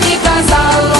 grande casal.